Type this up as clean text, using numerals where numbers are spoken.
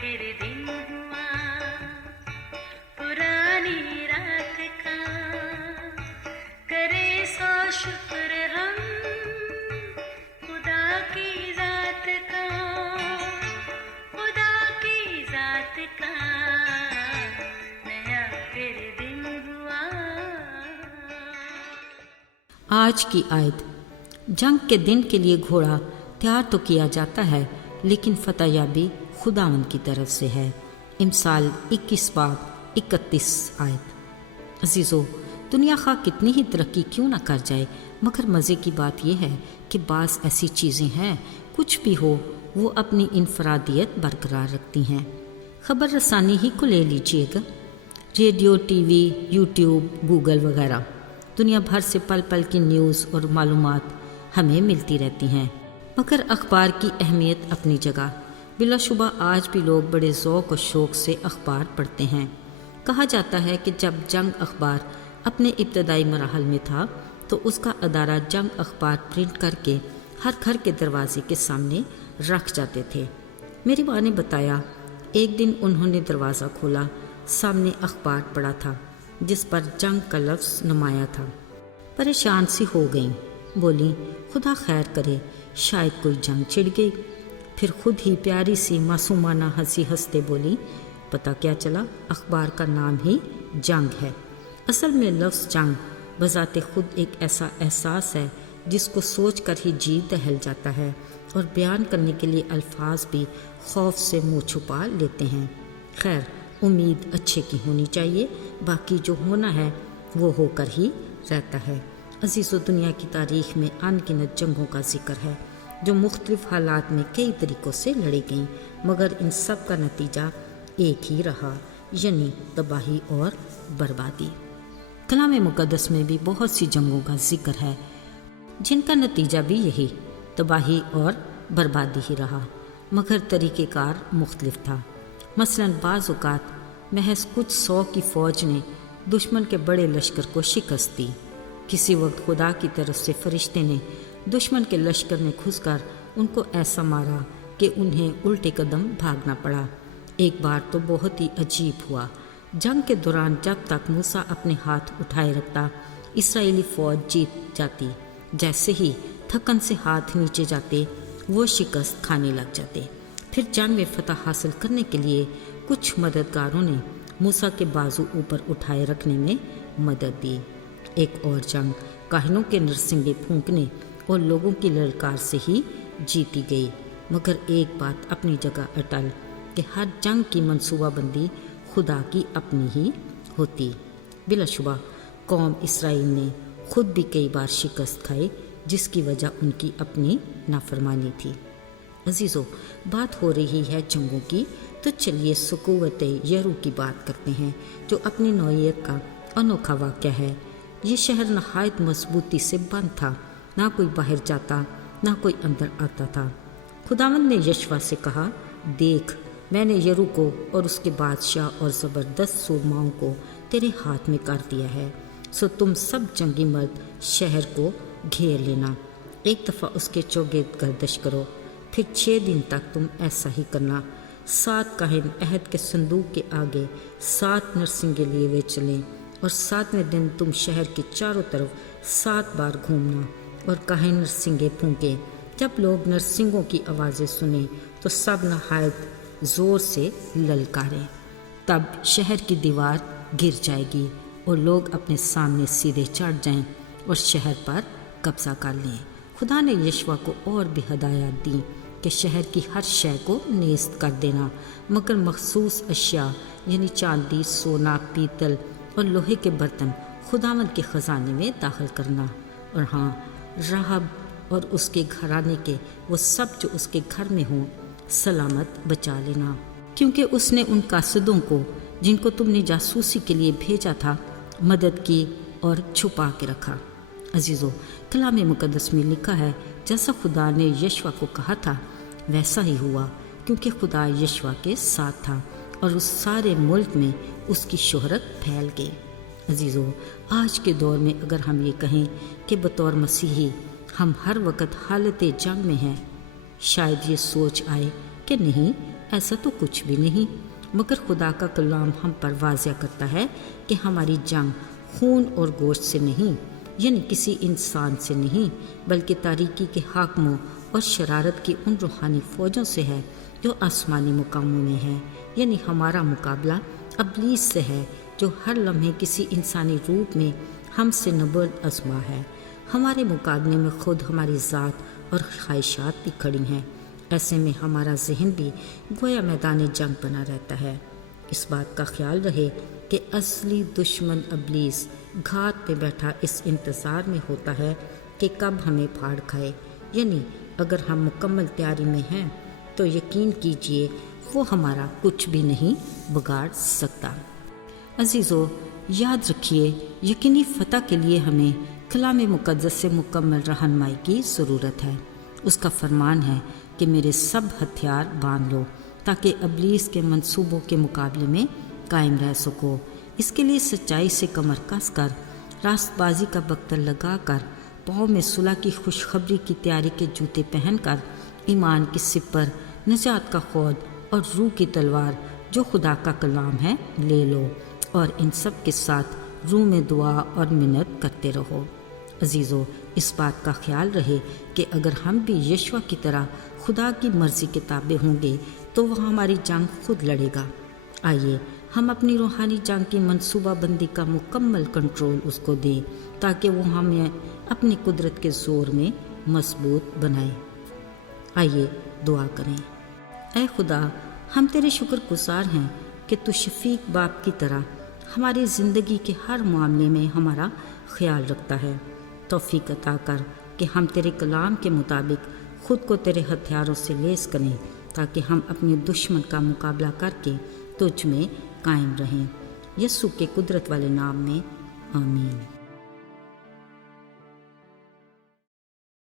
फिर दिन हुआ पुरानी रात का, करे सो शुक्र हम खुदा की जात का, खुदा की जात का, नया फिर दिन हुआ। आज की आयत। जंग के दिन के लिए घोड़ा तैयार तो किया जाता है, लेकिन फतहयाबी खुदावंद की तरफ से है। इमसाल 21 बाब 31 आयत। अजीज़ो, दुनिया खा कितनी ही तरक्की क्यों ना कर जाए, मगर मज़े की बात यह है कि बाज़ ऐसी चीज़ें हैं, कुछ भी हो वो अपनी इनफरादियत बरकरार रखती हैं। ख़बर रसानी ही को ले लीजिएगा, रेडियो, टीवी, यूट्यूब, गूगल वगैरह, दुनिया भर से पल पल की न्यूज़ और मालूमात हमें मिलती रहती हैं। मगर अखबार की अहमियत अपनी जगह। बिलाशुबा आज भी लोग बड़े ज़ौक़ और शौक़ से अखबार पढ़ते हैं। कहा जाता है कि जब जंग अखबार अपने इब्तदाई मराहल में था तो उसका अदारा जंग अखबार प्रिंट करके हर घर के दरवाजे के सामने रख जाते थे। मेरी माँ ने बताया, एक दिन उन्होंने दरवाज़ा खोला, सामने अखबार पड़ा था जिस पर जंग का लफ्ज़ नुमाया था। परेशान सी हो गई, बोली खुदा खैर करे, शायद कोई जंग छिड़ गई। फिर खुद ही प्यारी सी मासूमाना हंसी हंसते बोली, पता क्या चला, अखबार का नाम ही जंग है। असल में लफ्ज़ जंग बजाते खुद एक ऐसा एहसास है जिसको सोच कर ही जी दहल जाता है और बयान करने के लिए अल्फाज भी खौफ से मुँह छुपा लेते हैं। खैर, उम्मीद अच्छे की होनी चाहिए, बाकी जो होना है वो होकर ही रहता है। अज़ीज़ो, दुनिया की तारीख़ में अनगिनत जंगों का जिक्र है जो मुख्तलिफ़ हालात में कई तरीक़ों से लड़ी गईं, मगर इन सब का नतीजा एक ही रहा, यानी तबाही और बर्बादी। कलाम मुक़द्दस में भी बहुत सी जंगों का जिक्र है जिनका नतीजा भी यही तबाही और बर्बादी ही रहा, मगर तरीक़ेकार मुख्तलिफ था। मसलन बाज़ औक़ात महज कुछ 100 की फ़ौज ने दुश्मन के बड़े लश्कर को शिकस्त दी। किसी वक्त खुदा की तरफ से फरिश्ते ने दुश्मन के लश्कर में घुसकर उनको ऐसा मारा कि उन्हें उल्टे कदम भागना पड़ा। एक बार तो बहुत ही अजीब हुआ। जंग के दौरान जब तक मूसा अपने हाथ उठाए रखता, इसराइली फ़ौज जीत जाती। जैसे ही थकन से हाथ नीचे जाते, वो शिकस्त खाने लग जाते। फिर जंग में फतह हासिल करने के लिए कुछ मददगारों ने मूसा के बाजू ऊपर उठाए रखने में मदद दी। एक और जंग काहिनों के नरसिंगे फूंकने और लोगों की ललकार से ही जीती गई। मगर एक बात अपनी जगह अटल कि हर जंग की मंसूबाबंदी खुदा की अपनी ही होती। बिलाशुबा कौम इसराइल ने खुद भी कई बार शिकस्त खाई, जिसकी वजह उनकी अपनी नाफरमानी थी। अजीज़ों, बात हो रही है जंगों की, तो चलिए सुकूवत यरू की बात करते हैं, जो अपनी नौइयत का अनोखा वाक़या है। ये शहर नहायत मजबूती से बंद था, ना कोई बाहर जाता ना कोई अंदर आता था। खुदावंद ने यशवा से कहा, देख, मैंने यरू को और उसके बादशाह और ज़बरदस्त सूरमाओं को तेरे हाथ में कर दिया है, सो तुम सब जंगी मर्द शहर को घेर लेना। एक दफ़ा उसके चौगिर्द गर्दश करो, फिर 6 दिन तक तुम ऐसा ही करना। 7 काहिन अहद के संदूक के आगे 7 नरसिंगे लिए वे चलें, और 7वें दिन तुम शहर के चारों तरफ 7 बार घूमना और काहिन नरसिंगे फूंके। जब लोग नरसिंगों की आवाज़ें सुने तो सब नहायत ज़ोर से ललकारें। तब शहर की दीवार गिर जाएगी और लोग अपने सामने सीधे चढ़ जाएं और शहर पर कब्ज़ा कर लें। खुदा ने यशवा को और भी हदायत दी कि शहर की हर शय को नेस्त कर देना, मगर मखसूस अशिया यानी चांदी, सोना, पीतल और लोहे के बर्तन खुदावंद के ख़जाने में दाखिल करना। और हाँ, राहब और उसके घराने के वो सब जो उसके घर में हों सलामत बचा लेना, क्योंकि उसने उन कासिदों को जिनको तुमने जासूसी के लिए भेजा था मदद की और छुपा के रखा। अजीज़ों, कलाम मुक़द्दस में लिखा है, जैसा खुदा ने यशवा को कहा था वैसा ही हुआ, क्योंकि खुदा यशवा के साथ था और उस सारे मुल्क में उसकी शोहरत फैल गई। अजीज़ों, आज के दौर में अगर हम ये कहें कि बतौर मसीही हम हर वक्त हालत जंग में हैं, शायद ये सोच आए कि नहीं, ایسا تو کچھ بھی نہیں، مگر خدا کا کلام ہم پر واضح کرتا ہے کہ ہماری جنگ خون اور گوشت سے نہیں، یعنی کسی انسان سے نہیں، بلکہ تاریکی کے حاکموں اور شرارت کی ان روحانی فوجوں سے ہے جو آسمانی مقاموں میں ہے۔ یعنی ہمارا مقابلہ ابلیس سے ہے، جو ہر لمحے کسی انسانی روپ میں ہم سے نبرد آزما ہے۔ ہمارے مقابلے میں خود ہماری ذات اور خواہشات بھی کھڑی ہیں۔ ایسے میں ہمارا ذہن بھی گویا میدان جنگ بنا رہتا ہے۔ اس بات کا خیال رہے کہ اصلی دشمن ابلیس گھات پہ بیٹھا اس انتظار میں ہوتا ہے کہ کب ہمیں پھاڑ کھائے۔ یعنی اگر ہم مکمل تیاری میں ہیں تو یقین کیجئے وہ ہمارا کچھ بھی نہیں بگاڑ سکتا۔ عزیزو، یاد رکھیے، یقینی فتح کے لیے ہمیں کلام مقدس سے مکمل رہنمائی کی ضرورت ہے۔ اس کا فرمان ہے کہ میرے سب ہتھیار باندھ لو تاکہ ابلیس کے منصوبوں کے مقابلے میں قائم رہ سکو۔ اس کے لیے سچائی سے کمر کس کر، راست بازی کا بختر لگا کر، پاؤں میں صلح کی خوشخبری کی تیاری کے جوتے پہن کر، ایمان کی سپر، نجات کا خود اور روح کی تلوار جو خدا کا کلام ہے لے لو، اور ان سب کے ساتھ روح میں دعا اور منت کرتے رہو۔ عزیزو، اس بات کا خیال رہے کہ اگر ہم بھی یشوع کی طرح خدا کی مرضی کے تابع ہوں گے تو وہ ہماری جنگ خود لڑے گا۔ آئیے ہم اپنی روحانی جنگ کی منصوبہ بندی کا مکمل کنٹرول اس کو دیں تاکہ وہ ہمیں اپنی قدرت کے زور میں مضبوط بنائے۔ آئیے دعا کریں۔ اے خدا، ہم تیرے شکر گزار ہیں کہ تو شفیق باپ کی طرح ہماری زندگی کے ہر معاملے میں ہمارا خیال رکھتا ہے۔ توفیق عطا کر کہ ہم تیرے کلام کے مطابق خود کو تیرے ہتھیاروں سے لیس کریں تاکہ ہم اپنے دشمن کا مقابلہ کر کے تجھ میں قائم رہیں۔ یسوع کے قدرت والے نام میں آمین۔